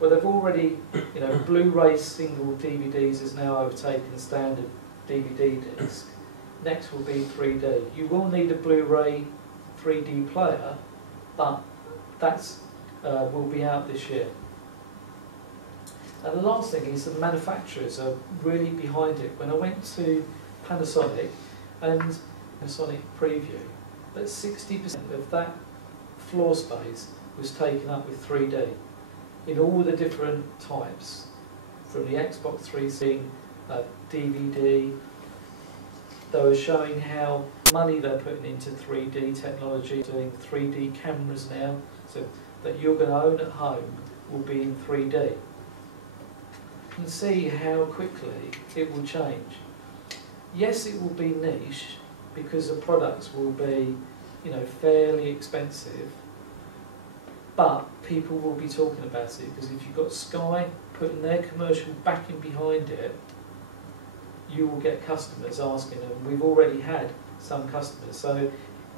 Well, they've already, you know, Blu-ray single DVDs has now overtaken standard DVD disc. Next will be 3D. You will need a Blu-ray 3D player, but that's will be out this year. And the last thing is the manufacturers are really behind it. When I went to Panasonic and Panasonic Preview, that 60% of that floor space was taken up with 3D in all the different types, from the Xbox 360, DVD. They were showing how money they're putting into 3D technology, doing 3D cameras now, so that you're going to own at home will be in 3D. You can see how quickly it will change. Yes, it will be niche because the products will be, you know, fairly expensive, but people will be talking about it because if you've got Sky putting their commercial backing behind it, you will get customers asking, and we've already had some customers. So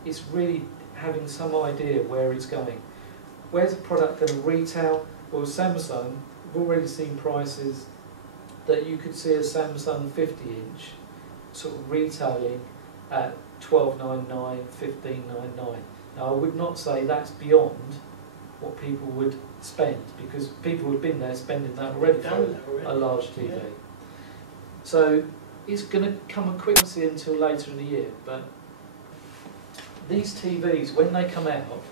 it's really having some idea where it's going. Where's the product going to retail? Well, Samsung, we've already seen prices that you could see a Samsung 50-inch sort of retailing at $12.99, $15.99. Now, I would not say that's beyond what people would spend, because people have been there spending that already for a large TV. Yeah. So it's going to come a quick see until later in the year, but these TVs, when they come out,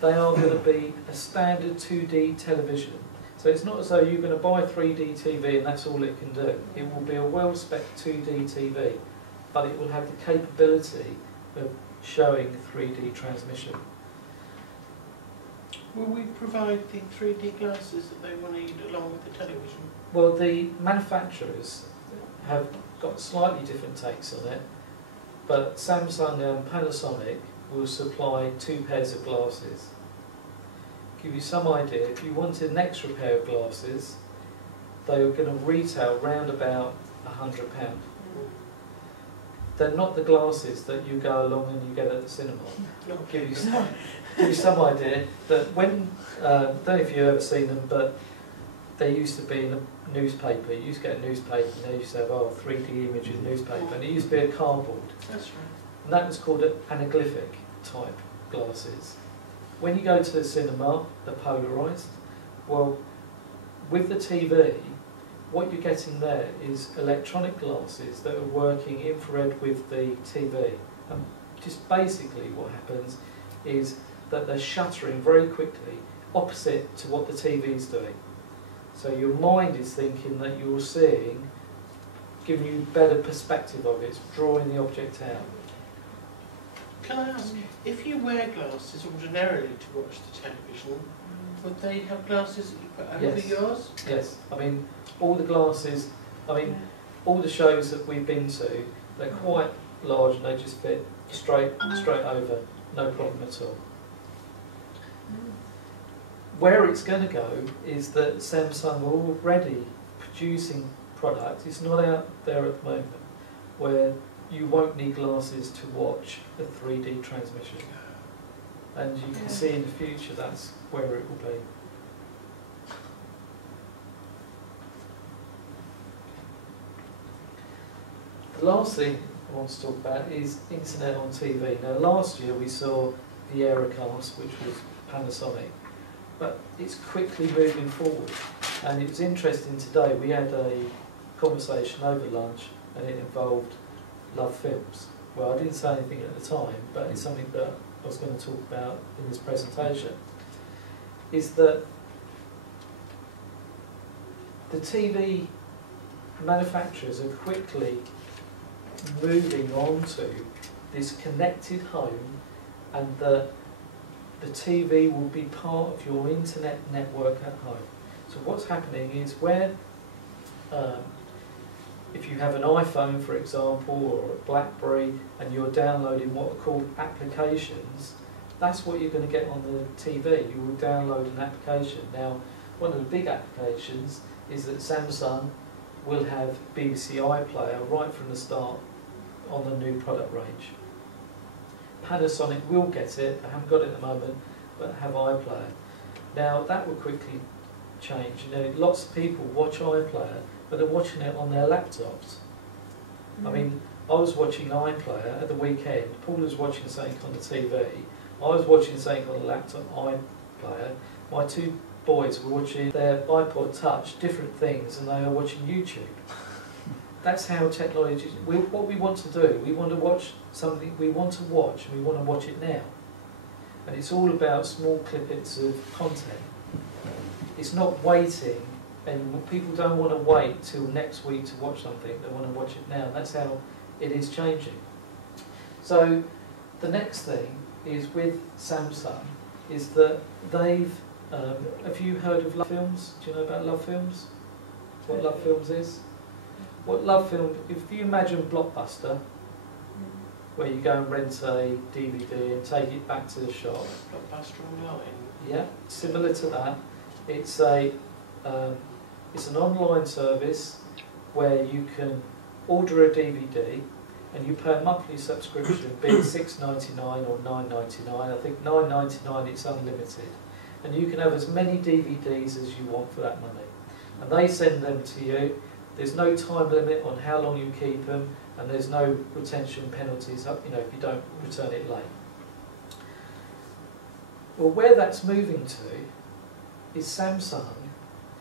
they are going to be a standard 2D television. So it's not as though you're going to buy a 3D TV and that's all it can do. It will be a well-spec 2D TV, but it will have the capability of showing 3D transmission. Will we provide the 3D glasses that they will need along with the television? Well, the manufacturers have got slightly different takes on it, but Samsung and Panasonic will supply 2 pairs of glasses. Give you some idea, if you wanted an extra pair of glasses, they were going to retail round about £100. They're not the glasses that you go along and you get at the cinema. Give you some idea that when, I don't know if you've ever seen them, but they used to be in a newspaper. You used to get a newspaper and they used to have 3D images newspaper, and it used to be a cardboard. That's right. And that was called anaglyphic type glasses. When you go to the cinema, they're polarised. Well, with the TV, what you're getting there is electronic glasses that are working infrared with the TV. And just basically what happens is that they're shuttering very quickly opposite to what the TV is doing. So your mind is thinking that you're seeing, giving you better perspective of it, it's drawing the object out. Can I ask, if you wear glasses ordinarily to watch the television, would they have glasses that you put over yours? Yes, I mean, all the glasses, all the shows that we've been to, they're quite large and they just fit straight over, no problem at all. Where it's going to go is that Samsung are already producing products, it's not out there at the moment, where you won't need glasses to watch a 3D transmission. And you can see in the future that's where it will be. The last thing I want to talk about is internet on TV. Now last year we saw the Aerocast, which was Panasonic, but it's quickly moving forward. And it was interesting today, we had a conversation over lunch and it involved Love Films. Well, I didn't say anything at the time, but it's something that I was going to talk about in this presentation, is that the TV manufacturers are quickly moving on to this connected home, and the TV will be part of your internet network at home. So what's happening is where if you have an iPhone, for example, or a BlackBerry, and you're downloading what are called applications, that's what you're going to get on the TV. You will download an application. Now, one of the big applications is that Samsung will have BBC iPlayer right from the start on the new product range. Panasonic will get it, I haven't got it at the moment, but have iPlayer. Now, that will quickly change. You know, lots of people watch iPlayer, but they're watching it on their laptops. I mean, I was watching iPlayer at the weekend. Paul was watching something on the TV. I was watching something on the laptop iPlayer. My two boys were watching their iPod Touch, different things, and they are watching YouTube. That's how technology. What we want to do, we want to watch something we want to watch, and we want to watch it now. And it's all about small clippets of content. It's not waiting, and people don't want to wait till next week to watch something. They want to watch it now. That's how it is changing. So the next thing is with Samsung is that they've. Have you heard of Love Films? Do you know about Love Films? What Love Films is? What Love Film, if you imagine Blockbuster, where you go and rent a DVD and take it back to the shop. Blockbuster Online. Yeah, similar to that. It's an online service where you can order a DVD and you pay a monthly subscription, be it $6.99 or $9.99. I think $9.99 it's unlimited. And you can have as many DVDs as you want for that money. And they send them to you. There's no time limit on how long you keep them, and there's no retention penalties if you don't return it late. Well, where that's moving to is Samsung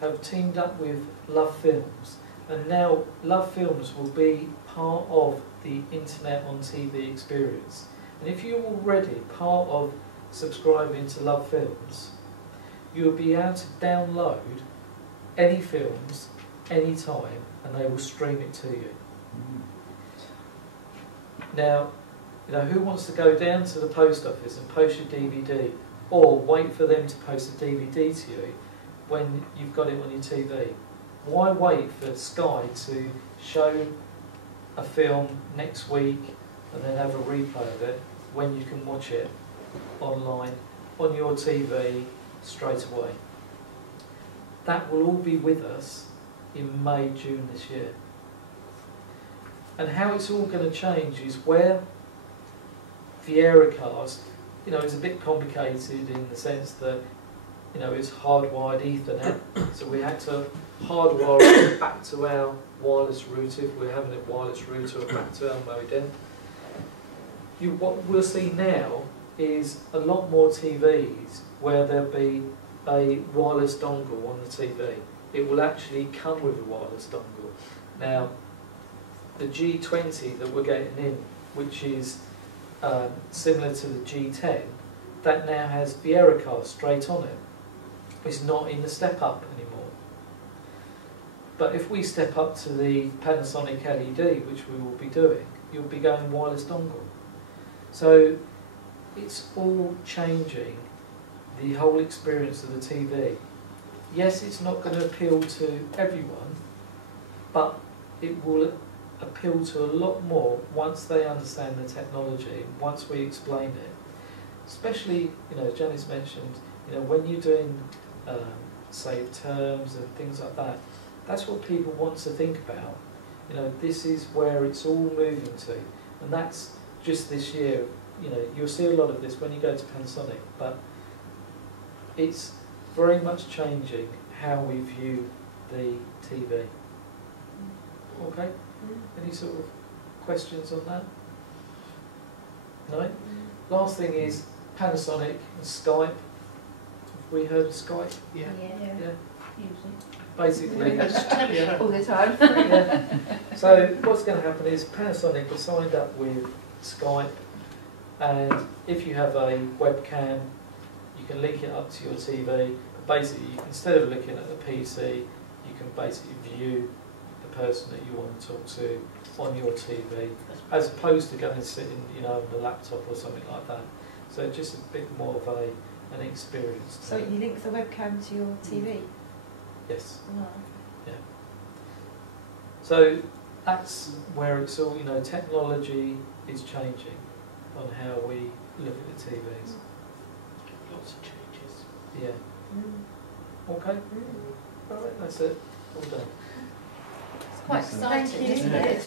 have teamed up with Love Films, and now Love Films will be part of the Internet on TV experience. And if you're already part of subscribing to Love Films, you'll be able to download any films anytime, and they will stream it to you. Now, who wants to go down to the post office and post your DVD, or wait for them to post a DVD to you when you've got it on your TV? Why wait for Sky to show a film next week and then have a replay of it when you can watch it online on your TV straight away? That will all be with us in May, June this year. And how it's all going to change is where VieraCast, is a bit complicated in the sense that, it's hardwired Ethernet, so we had to hardwire it back to our wireless router if we're having a wireless router or back to our modem. What we'll see now is a lot more TVs where there'll be a wireless dongle on the TV. It will actually come with a wireless dongle. Now, the G20 that we're getting in, which is similar to the G10, that now has VieraCast straight on it. It's not in the step-up anymore. But if we step up to the Panasonic LED, which we will be doing, you'll be going wireless dongle. So it's all changing the whole experience of the TV. Yes, it's not going to appeal to everyone, but it will appeal to a lot more once they understand the technology, once we explain it. Especially, Janice mentioned, when you're doing save terms and things like that, that's what people want to think about. This is where it's all moving to, and that's just this year. You'll see a lot of this when you go to Panasonic, but it's very much changing how we view the TV. Okay? Any sort of questions on that? No? Last thing is Panasonic and Skype. Have we heard of Skype? Yeah. Yeah. Basically, All the time. yeah. So what's going to happen is Panasonic has signed up with Skype, and if you have a webcam, you can link it up to your TV. But basically, instead of looking at the PC, you can basically view the person that you want to talk to on your TV, as opposed to going and sitting, on the laptop or something like that. So just a bit more of an experience. So you link the webcam to your TV? Yes. Oh. Yeah. So that's where it's all, technology is changing on how we look at the TVs. Lots of changes. Yeah. Okay. All right, that's it. All done. It's quite exciting, Thank you. isn't it?